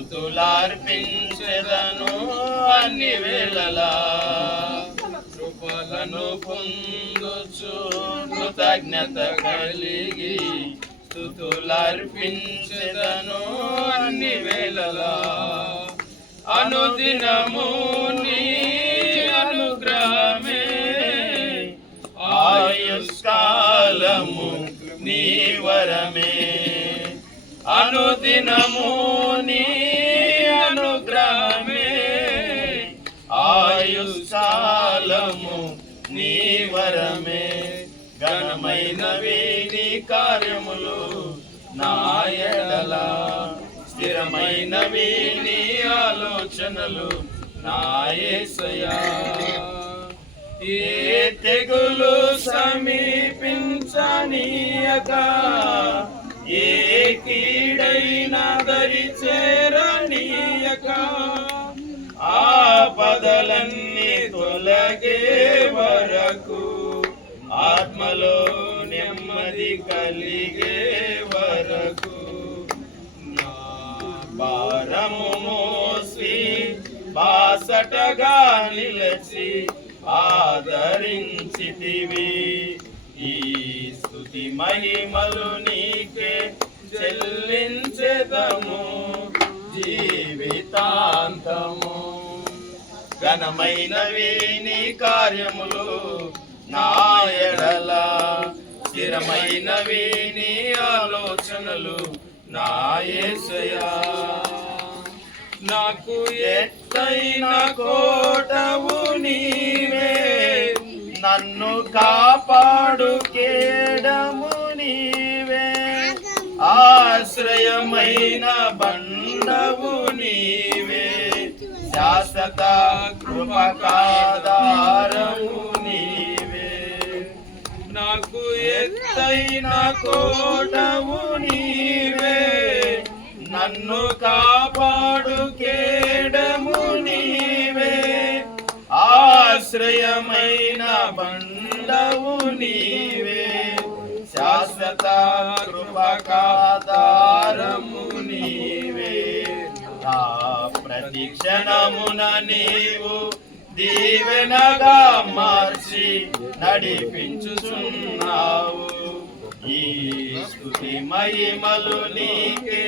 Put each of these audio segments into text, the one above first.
స్తుతులార్పించెదను అన్ని వేళలా. కృపలను పొందుచు కృతజ్ఞత కలిగి స్తుతులార్పించెదను అన్ని వేళలా. అనుదినము నీ అనుగ్రహమే ఆయుష్కాలము నీ వరమే. అనుదినము నీ అనుగ్రహమే ఆయుష్కాలము నీ వరమే. ఘనమైనవి నీ కార్యములు నా ఎడల, స్థిరమైనవి నీ ఆలోచనలు నా యేసయ్యా. ఏ తెగులు సమీపించనీయక, ఏ కీడైనా దరి చేరనీయక, ఆపదలన్నీ తొలగే వరకు, ఆత్మలో నెమ్మది కలిగే వరకు, నా భారము మోసి బాసటగా నిలచి ఆదరించితివి. ఈ స్తుతి మహిమలు నీకే చెల్లించెదము జీవితాంతము. ఘనమైనవి నీ కార్యములు నా ఎడల, స్థిరమైనవి నీ ఆలోచనలు నా యేసయ్యా. నాకు ఎత్తైన కోటవు నీవే, నన్ను కాపాడు కేడము నీవే. ఆశ్రయమైన బండవు నీవే, శాశ్వత కృపకాధారము నీవే. నాకు ఎత్తైన కోటవు నీవే, నన్ను కాపాడు కేడము నీవే. ఆశ్రయమైన బండవు నీవే, శాశ్వత కృపకాధారము నీవే. నా ప్రతి క్షణమున నీవు దీవెనగా మార్చి నడిపించుచున్నావు. ఈ స్తుతి మహిమలు నీకే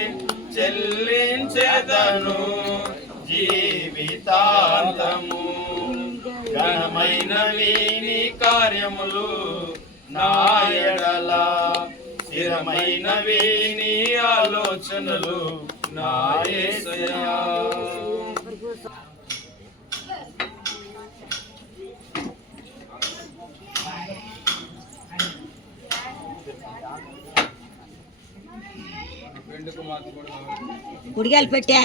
చెల్లించెదను జీవితాంతము. ఘనమైనవి నీ కార్యములు నా ఎడల, స్థిరమైనవి నీ ఆలోచనలు నా యేసయ్యా. గుడిగాలు పెట్టా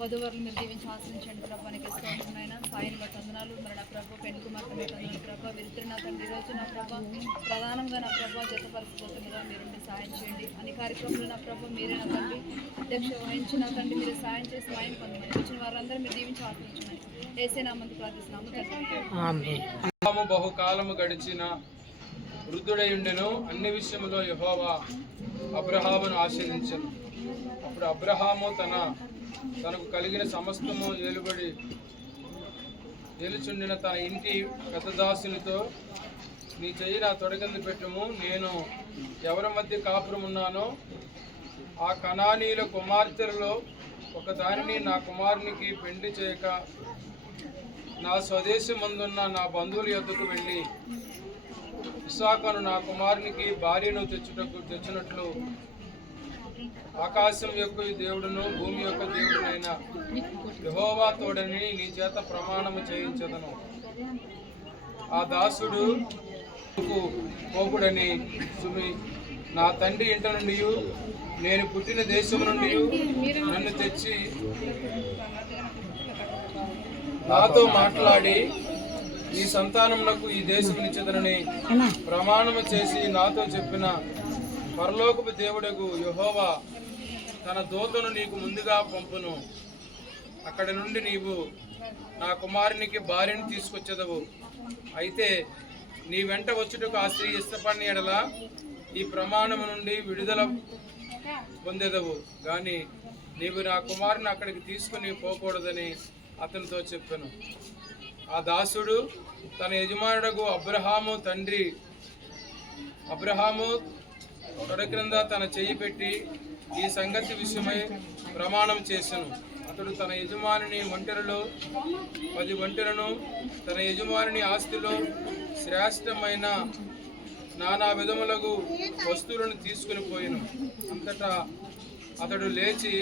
వధువరులు మీరు దీవించి ఆశ్రయించండి ప్రభా. నీకు ఇష్టమైన సాయిని బట్టి వందనాలు. మరి నా ప్రభా పెళ్లి కుమార్తె మీకు వందనాలు ప్రభా. వీరిద్దరు నా తండ్రి ఈరోజు నా ప్రభా ప్రధానంగా నా ప్రభా జతపరచబోతుండగా మీరు సహాయం చేయండి. అన్ని కార్యక్రమంలో నా ప్రభా మీరే నా తండ్రి అధ్యక్ష వహించి నా తండ్రి మీరు సహాయం చేసి సాయం పొందమని వచ్చిన వారందరూ మీరు దీవించి ఆశ్రయించమని యేసే నామమున ప్రార్థిస్తున్నాము తండ్రి. బహుకాలము గడిచిన వృద్ధుడై ఉండెను. అన్ని విషయంలో యెహోవా అబ్రహామును ఆశీర్వదించెను. అప్పుడు అబ్రహాము తనకు కలిగిన సమస్తము ఏలుచుండిన తన ఇంటి పెద్ద దాసునితో, నీ చెయ్యి నా తొడగంది పెట్టుము. నేను ఎవరి మధ్య కాపురం ఉన్నానో ఆ కనానీయుల కుమార్తెలలో ఒక దానిని నా కుమారునికి పెండి చేయక నా స్వదేశం ముందున్న నా బంధువుల యొద్దకు వెళ్ళి ఇస్సాకును నా కుమారునికి భార్యను తెచ్చినట్లు ఆకాశం యొక్క దేవుడును భూమి యొక్క దేవుడునైన యెహోవా తోడని నీ చేత ప్రమాణము చేయించదను. ఆ దాసుడు పోకుడని సుమి నా తండ్రి ఇంట నుండి నేను పుట్టిన దేశం నుండి నన్ను తెచ్చి నాతో మాట్లాడి ఈ సంతానమునకు ఈ దేశం నిచ్చెదనని ప్రమాణము చేసి నాతో చెప్పిన పరలోకపు దేవుడకు యెహోవా తన దూతను నీకు ముందుగా పంపును. అక్కడి నుండి నీవు నా కుమారునికి భార్యను తీసుకొచ్చేదవు. అయితే నీ వెంట వచ్చుటకు ఆ స్త్రీ ఇష్టపడిన ఎడల ఈ ప్రమాణము నుండి విడుదల పొందెదవు, కానీ నీవు నా కుమారుని అక్కడికి తీసుకుని పోకూడదని అతనితో చెప్పాను. ఆ దాసుడు తన యజమానుడకు అబ్రహాము తొడ క్రింద తన చెయ్యి పెట్టి ఈ సంగతి విషయమై ప్రమాణం చేసెను. అతడు తన యజమానుని 10 ఒంటెలను తన యజమానుని ఆస్తిలో శ్రేష్టమైన నానా విధములకు వస్తువులను తీసుకుని పోయెను. అంతటా అతడు లేచి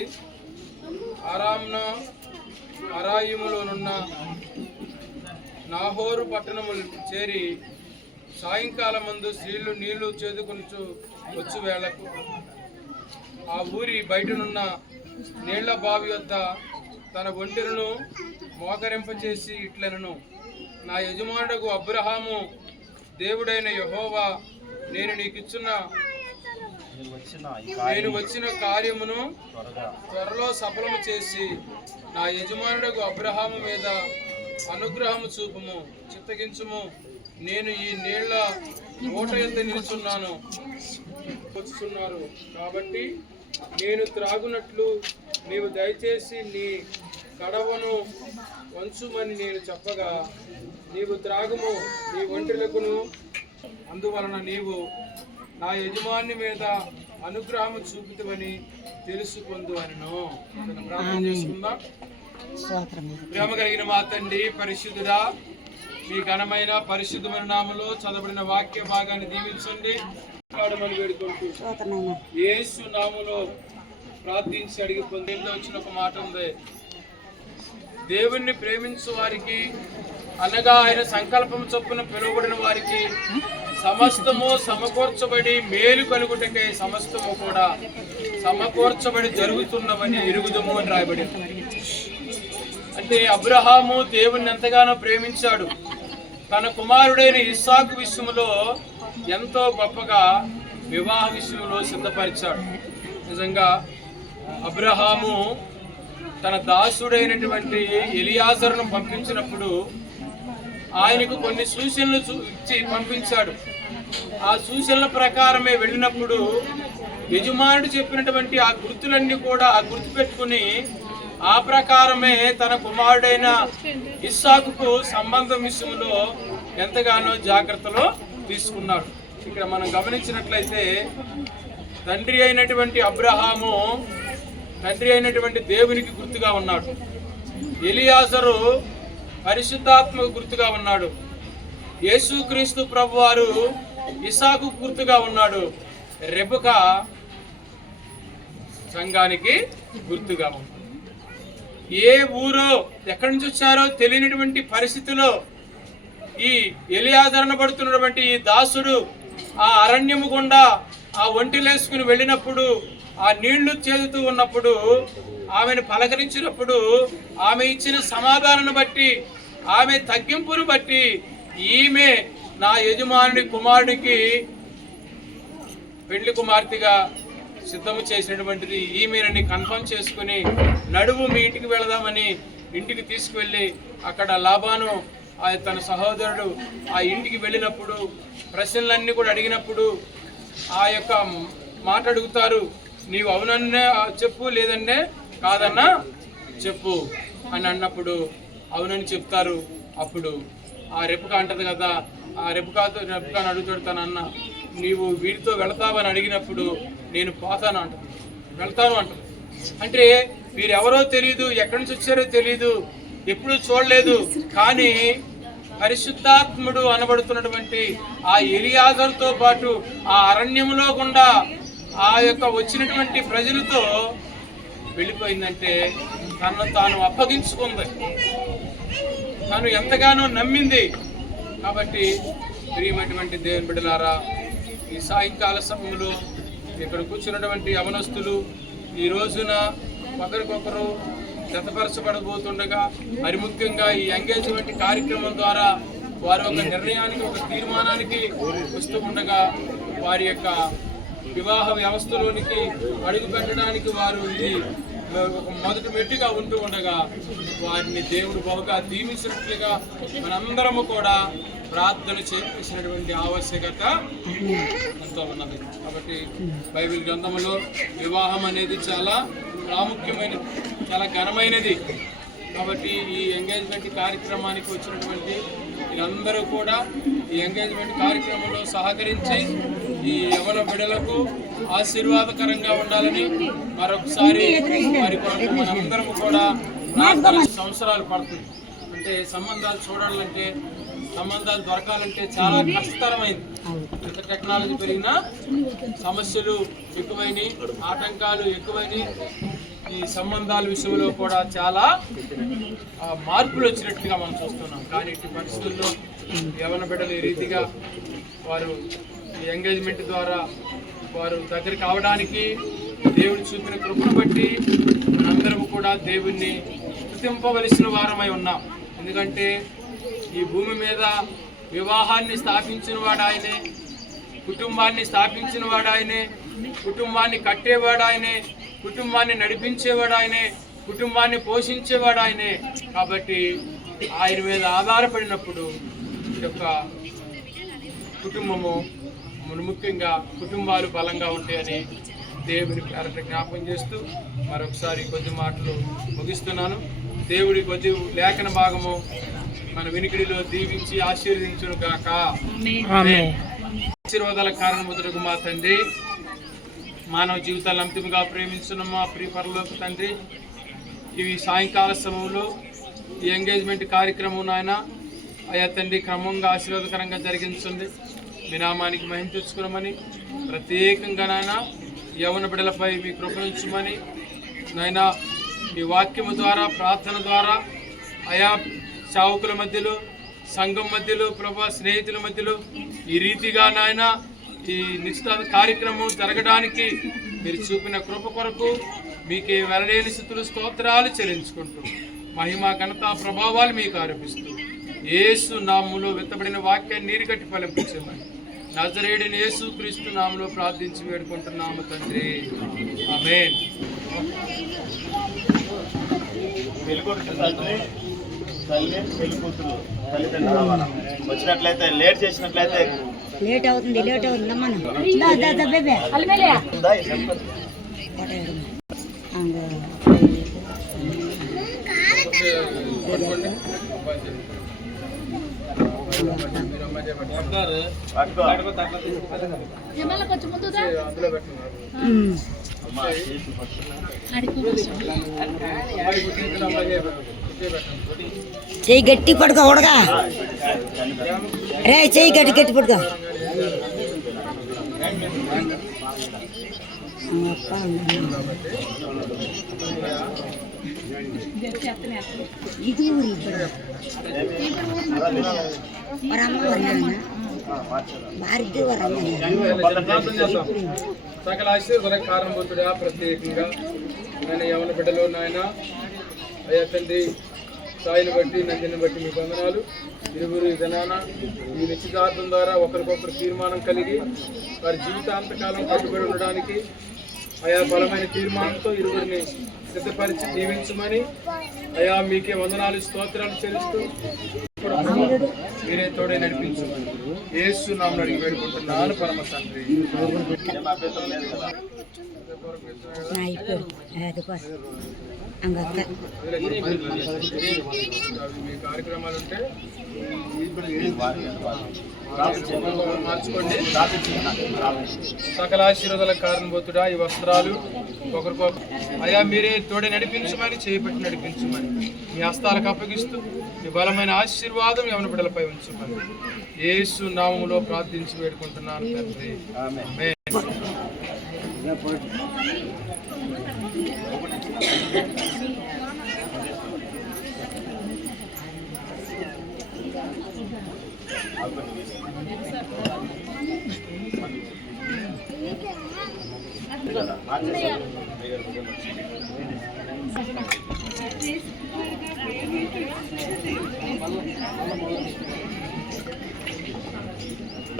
అరాయిములోనున్న నాహోరు పట్టణము చేరి సాయంకాలం మందు స్త్రీలు నీళ్లు చేదుకొని వచ్చు వేళకు ఆ ఊరి బయటనున్న నీళ్ల బావి వద్ద తన ఒంటెలను మోకరింపచేసి ఇట్లనను, నా యజమానుడకు అబ్రహాము దేవుడైన యెహోవా నేను వచ్చిన కార్యమును త్వరలో సఫలము చేసి నా యజమానుడకు అబ్రహాము మీద అనుగ్రహము చూపుము, చిత్తగించుము. నేను ఈ నీళ్ల ఓట ఎత్త నిలుచున్నాను వచ్చుతున్నారు కాబట్టి నేను త్రాగునట్లు నీవు దయచేసి నీ కడవను వంచుమని నేను చెప్పగా, నీవు త్రాగుము, నీ ఒంటెలకును, అందువలన నీవు నా యజమాని మీద అనుగ్రహము చూపుతావని తెలుసుకొందు అనను. ప్రార్థన చేసుకుందాం. ప్రేమ కలిగిన మా తండ్రి పరిశుద్ధుడా, మీ ఘనమైన పరిశుద్ధమైన నామములో చదవబడిన వాక్య భాగాన్ని దీవించండి. వేడుకుంటూ యేసు నామములో ప్రార్థించి అడిగి పొందేందో వచ్చిన ఒక మాట ఉంది, దేవుణ్ణి ప్రేమించు వారికి అనగా ఆయన సంకల్పం చొప్పున పిలువబడిన వారికి సమస్తము సమకూర్చబడి మేలు కలుగుటకై సమస్తము కూడా సమకూర్చబడి జరుగుతున్నవని ఎరుగుదము అని రాయబడింది. అంటే అబ్రహాము దేవుణ్ణి ఎంతగానో ప్రేమించాడు. తన కుమారుడైన ఇస్సాకు విషయంలో ఎంతో గొప్పగా వివాహ విషయంలో సిద్ధపరిచాడు. నిజంగా అబ్రహాము తన దాసుడైనటువంటి ఎలియాజరును పంపించినప్పుడు ఆయనకు కొన్ని సూచనలు ఇచ్చి పంపించాడు. ఆ సూచనల ప్రకారమే వెళ్ళినప్పుడు యజమానుడు చెప్పినటువంటి ఆ గుర్తులన్నీ కూడా ఆ గుర్తు పెట్టుకుని ఆ ప్రకారమే తన కుమారుడైన ఇస్సాకుకు సంబంధం విషయంలో ఎంతగానో జాగ్రత్తలో తీసుకున్నాడు. ఇక్కడ మనం గమనించినట్లయితే తండ్రి అయినటువంటి అబ్రహాము తండ్రి అయినటువంటి దేవునికి గుర్తుగా ఉన్నాడు. ఎలియాజరు పరిశుద్ధాత్మకు గుర్తుగా ఉన్నాడు. యేసుక్రీస్తు ప్రభువారు ఇస్సాకు గుర్తుగా ఉన్నాడు. రెబెకా సంఘానికి గుర్తుగా ఉన్నాడు. ఏ ఊరో ఎక్కడి నుంచి వచ్చారో తెలియనటువంటి పరిస్థితిలో ఈ ఎలియాజరు పడుతున్నటువంటి ఈ దాసుడు ఆ అరణ్యము గుండా ఆ ఒంటిలేసుకుని వెళ్ళినప్పుడు ఆ నీళ్లు చేదుతూ ఉన్నప్పుడు ఆమెను పలకరించినప్పుడు ఆమె ఇచ్చిన సమాధానాన్ని బట్టి ఆమె తగ్గింపును బట్టి ఈమె నా యజమానుడి కుమారుడికి పెళ్లి కుమార్తెగా సిద్ధము చేసినటువంటిది ఈమెనని కన్ఫర్మ్ చేసుకుని నడువు మీ ఇంటికి వెళదామని ఇంటికి తీసుకువెళ్ళి అక్కడ లాబాను తన సహోదరుడు ఆ ఇంటికి వెళ్ళినప్పుడు ప్రశ్నలన్నీ కూడా అడిగినప్పుడు ఆ యొక్క మాట అడుగుతారు, నీవు అవునన్నే చెప్పు లేదన్నే కాదన్నా చెప్పు అని అన్నప్పుడు అవునని చెప్తారు. అప్పుడు ఆ రెబెకా అంటది కదా, ఆ రెబెకాని అడుగుతాడు తన అన్న, నీవు వీరితో వెళతావని అడిగినప్పుడు నేను పోతాను అంటది, వెళ్తాను అంటది. అంటే వీరెవరో తెలియదు, ఎక్కడి నుంచి వచ్చారో తెలియదు, ఎప్పుడు చూడలేదు. కానీ పరిశుద్ధాత్ముడు అనబడుతున్నటువంటి ఆ ఎలియాజరుతో పాటు ఆ అరణ్యంలో గుండా ఆ యొక్క వచ్చినటువంటి ప్రజలతో వెళ్ళిపోయిందంటే తనను తాను అప్పగించుకుంది, తను ఎంతగానో నమ్మింది. కాబట్టి ప్రియమైనటువంటి దేవుని బిడ్డలారా, ఈ సాయంకాల సమయంలో ఇక్కడ కూర్చున్నటువంటి యవనస్తులు ఈ రోజున ఒకరికొకరు జతపరచబడబోతుండగా, మరి ముఖ్యంగా ఈ ఎంగేజ్మెంట్ కార్యక్రమం ద్వారా వారు ఒక నిర్ణయానికి ఒక తీర్మానానికి వస్తూ ఉండగా వారి యొక్క వివాహ వ్యవస్థలోనికి అడుగు పెట్టడానికి వారు ఇది ఒక మొదటి మెట్టుగా ఉంటూ ఉండగా వారిని దేవుడు బహుగా దీవించినట్లుగా మనందరము కూడా ప్రార్థన చేయాల్సినటువంటి ఆవశ్యకత ఎంతో ఉన్నది. కాబట్టి బైబిల్ గ్రంథంలో వివాహం అనేది చాలా ప్రాముఖ్యమైనది, చాలా ఘనమైనది. కాబట్టి ఈ ఎంగేజ్మెంట్ కార్యక్రమానికి వచ్చినటువంటి వీరందరూ కూడా ఈ ఎంగేజ్మెంట్ కార్యక్రమంలో సహకరించి ఈ యవ్వన బిడ్డలకు ఆశీర్వాదకరంగా ఉండాలని మరొకసారి వారి కొరకు మనందరం కూడా ప్రార్థన. సంవత్సరాలు పడుతుంది అంటే సంబంధాలు చూడాలంటే, సంబంధాలు దొరకాలంటే చాలా కష్టతరమైంది. ఇంత టెక్నాలజీ పెరిగినా సమస్యలు ఎక్కువైనాయి, ఆటంకాలు ఎక్కువైనాయి. ఈ సంబంధాల విషయంలో కూడా చాలా మార్పులు వచ్చినట్టుగా మనం చూస్తున్నాం. కానీ ఇటు పరిస్థితుల్లో యవ్వన బిడ్డలు ఈ రీతిగా వారు ఈ ఎంగేజ్మెంట్ ద్వారా వారు దగ్గర కావడానికి దేవుడు చూపిన కృపను బట్టి మనందరం కూడా దేవుణ్ణి స్తుతింపవలసిన వారమై ఉన్నాం. ఎందుకంటే ఈ భూమి మీద వివాహాన్ని స్థాపించిన వాడు ఆయనే, కుటుంబాన్ని స్థాపించిన వాడు ఆయనే, కుటుంబాన్ని కట్టేవాడు ఆయనే, కుటుంబాన్ని నడిపించేవాడు ఆయనే, కుటుంబాన్ని పోషించేవాడు ఆయనే. కాబట్టి ఆయన మీద ఆధారపడినప్పుడు ఈ యొక్క కుటుంబము ముఖ్యంగా కుటుంబాలు బలంగా ఉంటాయని దేవుని పేరట జ్ఞాపకం చేస్తూ మరొకసారి కొద్ది మాటలు ముగిస్తున్నాను. దేవుడి కొద్ది లేఖన భాగము మన వినికిడిలో దీవించి ఆశీర్వదించును గాక. ఆశీర్వాదాల కారణముద్రకు మా తండ్రి, మానవ జీవితాలను అంతిమంగా ప్రేమించిన మా ప్రియ పరలోక తండ్రి, ఇవి సాయంకాల సమయంలో ఈ ఎంగేజ్మెంట్ కార్యక్రమం నాయన అయ్యా తండ్రి క్రమంగా ఆశీర్వాదకరంగా జరిగించండి. మీ నామానికి మహిమ తెచ్చుకున్నామని ప్రత్యేకంగా నాయన యవ్వన బిడ్డలపై మీ కృపణించమని నాయన ఈ వాక్యము ద్వారా, ప్రార్థన ద్వారా ఆయా సేవకుల మధ్యలో, సంఘం మధ్యలో, ప్రభా స్నేహితుల మధ్యలో ఈ రీతిగా నాయన ఈ నిశ్చితార్థ కార్యక్రమం జరగడానికి మీరు చూపిన కృప కొరకు మీకే వెలలేని స్థితులు స్తోత్రాలు చెల్లించుకుంటూ మహిమ ఘనత ప్రభావాలు మీకు ఆరోపిస్తూ యేసు నామములో వెత్తబడిన వాక్యాన్ని నీరుగట్టి ఫలించమని నజరేయుడైన యేసు క్రీస్తు నామములో ప్రార్థించి వేడుకుంటున్నాము తండ్రి, ఆమేన్. తల్లి పెళ్లి కూతురు తల్లిదండ్రులు వచ్చినట్లయితే లేట్ చేసినట్లయితే లేట్ అవుతుంది అమ్మా. చెయ్యి గట్టి పడుకో ఉడగా రే, చెయ్యి గట్టి గట్టి పడుకో. ఇది సకల ఆశీర్వాద కారణభూతుడా ప్రత్యేకంగా ఆయన యవన బిడ్డలో నాయన అయ్యా తండ్రి స్థాయిని బట్టి నందిని బట్టి మీ వందనాలు. ఇరువురు జనాన ఈ నిశ్చితార్థం ద్వారా ఒకరికొకరు తీర్మానం కలిగి వారి జీవితాంతకాలం కట్టుబడి ఉండడానికి ఆయా బలమైన తీర్మానంతో ఇరువురిని సిద్ధపరిచి దీవించమని అయా మీకే వందనాలు స్తోత్రాలు చెల్లిస్తూ మీరే తోడే నడిపించమని యేసు నామమున అడిగి వేడుకుంటున్నాను పరమ తండ్రి. మీ కార్యక్రమాలు ఉంటే మార్చుకోండి. సకల ఆశీర్వాదాల కారణభూతుడా ఈ వస్త్రాలు ఒకరికొకరు అయా మీరే తోడే నడిపించమని, చేయబట్టి నడిపించమని మీ హస్తాలకు అప్పగిస్తూ మీ బలమైన ఆశీర్వాదం యవన బిడ్డలపై ఉంచమని యేసు నామములో ప్రార్థించి వేడుకుంటున్నాను తండ్రి, ఆమేన్.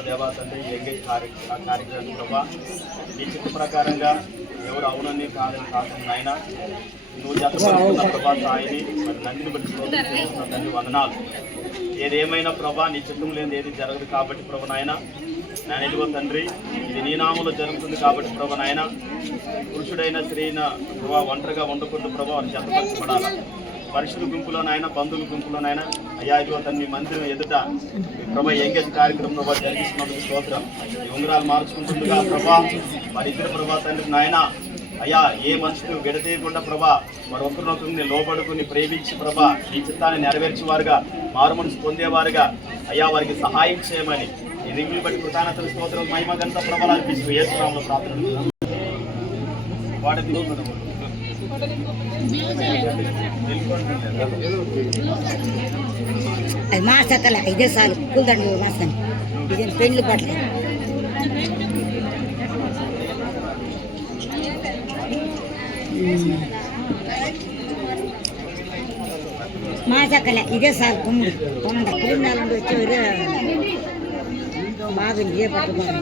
దేవా తండ్రి ఎంగేజ్ కార్యక్రమం ప్రభా నీ చిత్త ప్రకారంగా ఎవరు అవునని కాదని కాకుండా ఆయన నువ్వు జతపరుస్తున్న ప్రభా సాయిని మరి నందిని బట్టి తండ్రి వందనాలు. ఏదేమైనా ప్రభా నీ చిత్తం లేని ఏది జరగదు కాబట్టి ప్రభు నాయన నేను ఇదిగో తండ్రి ఇది నీ నామంలో జరుగుతుంది కాబట్టి ప్రభు నాయన పురుషుడైన స్త్రీన ప్రభా ఒంటరిగా ఉండకూడదు ప్రభా వారు జతపరచబడాలి పరిశుద్ధ గుంపులోనైనా బంధువుల గుంపులోనైనా అయ్యా ఇదిగో తండ్రి మందిరం ఎదుట ప్రభా ఎంగేజ్ కార్యక్రమంలో వారు జరిగిస్తున్నందుకు స్తోత్రం ఈ ఉంగరాలు మార్చుకుంటుండగా ప్రభా వారి ఇద్దరు ప్రభా తండ్రి నాయన అయ్యా ఏ మనుషులు విడతీయకుండా ప్రభా వారు ఒకరినొకరిని లోబడుకుని ప్రేమించి ప్రభా ఈ చిత్తాన్ని నెరవేర్చేవారుగా మారు మనసు పొందేవారుగా అయ్యా వారికి సహాయం చేయమని ఈ రింగులు బట్టి కృతజ్ఞతల స్తోత్రం మహిమ గంట ప్రభావాలు అనిపిస్తూ యేసునామములో ప్రార్థన అది మాసక్కల ఇదే సార్లు కూల్దండి మాసాన్ని ఇది పెండ్లు పట్టలేదు మాసక్కల ఇదే సార్ కుమ్ముడు కుటుంబాలంటే వచ్చేవారు బాగుంది ఏ పట్టుకోండి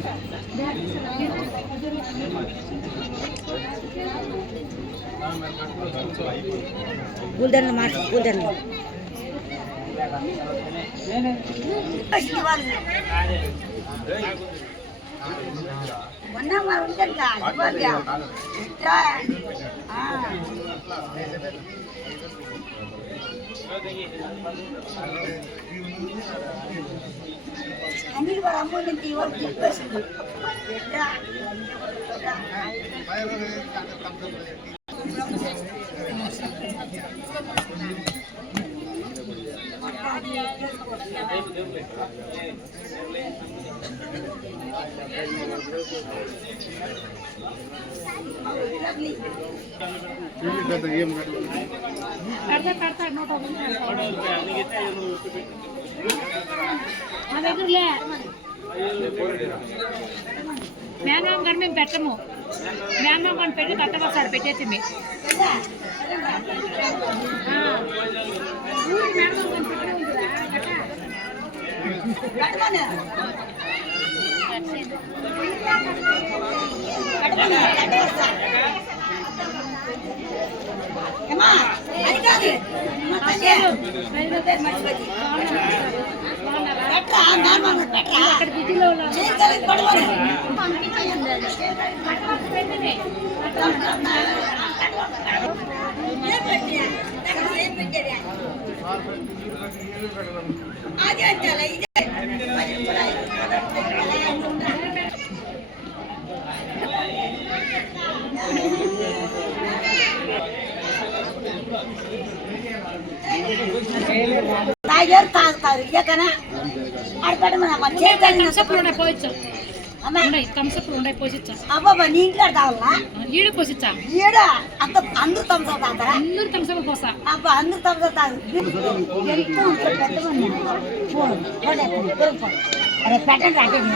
కూల్దండలు మార్చి కూల్దండలు అన్ని కూడా అమ్మోంటి ఇవాళ చెప్పేసింది మేనమామ కానీ మేము పెట్టము మేనమామ కానీ పెట్టి కట్టవస్తాడు పెట్టేసి తాగుతారు ఇకనా పోయిచ్చా కంసప్పుడు ఉండే పోసిచ్చా అబ్బా నీ ఇంట్లో తాగలా ఈడ పోసిచ్చా ఈడ అంత అందరూ తమసా తాగుతారా అందరూ కంసపు పోసా అబ్బా అందరూ తమసా తాగు అరే పెట్టండి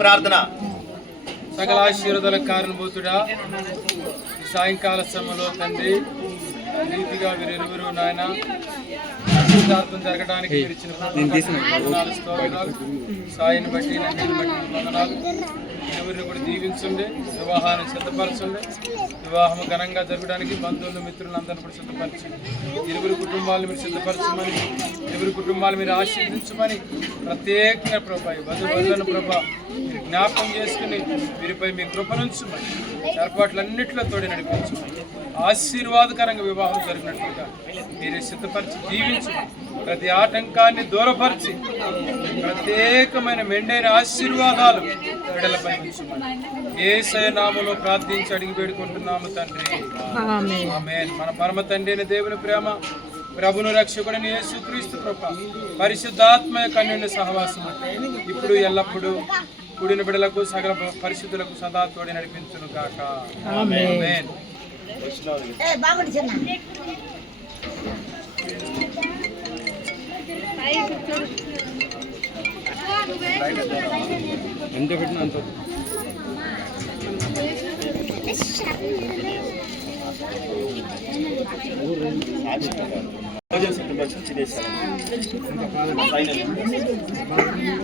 ప్రార్థన సకల ఆశీర్వాదాల కారణభూతుడా ఈ సాయంకాల సమయంలో తండ్రి నీతిగా వీరెరువురు నాయన నిశ్చితార్థం జరగడానికి మీరు ఇచ్చిన స్తోత్రాలు సాయిని బట్టి నన్ను బట్టి వందనాలు ఎవరిని కూడా దీవించండి, వివాహాన్ని సిద్ధపరచండి. వివాహం ఘనంగా జరగడానికి బంధువులు మిత్రులందరినీ కూడా సిద్ధపరచండి. ఇరువురు కుటుంబాలను మీరు సిద్ధపరచమని, ఇరువురు కుటుంబాలు మీరు ఆశీర్వదించమని ప్రత్యేకంగా ప్రభా ఈ బంధువులను ప్రభా మీరు జ్ఞాపకం చేసుకుని వీరిపై మీ కృపనుంచమని, ఏర్పాట్లన్నింటిలో తోడి నడిపించమని, ఆశీర్వాదకరంగా వివాహం జరిగినట్లుగా మీరు సిద్ధపరిచి దీవించమని, ప్రతి ఆటంకాన్ని దూరపరిచి ప్రత్యేకమైన మెండైన ఆశీర్వాదాలు బిడ్డలపై ఉంచమని యేసయ్య నామములో ప్రార్థించి అడిగి వేడుకుంటున్నాము తండ్రి, ఆమేన్. మన పరమ తండ్రి అయిన దేవుని ప్రేమ, ప్రభును రక్షకుడైన యేసుక్రీస్తు కృప, పరిశుద్ధాత్మ కన్యుని సహవాసం ఇప్పుడు ఎల్లప్పుడూ కూడిన బిడ్డలకు సకల పరిశుద్ధులకు సదా తోడి నడిపించును కాక. ఆమేన్. బాగుంది చిన్న ఎంత పెట్టినా అంత భోజన సిద్ధపరిచి తినేసాను. ఫైనల్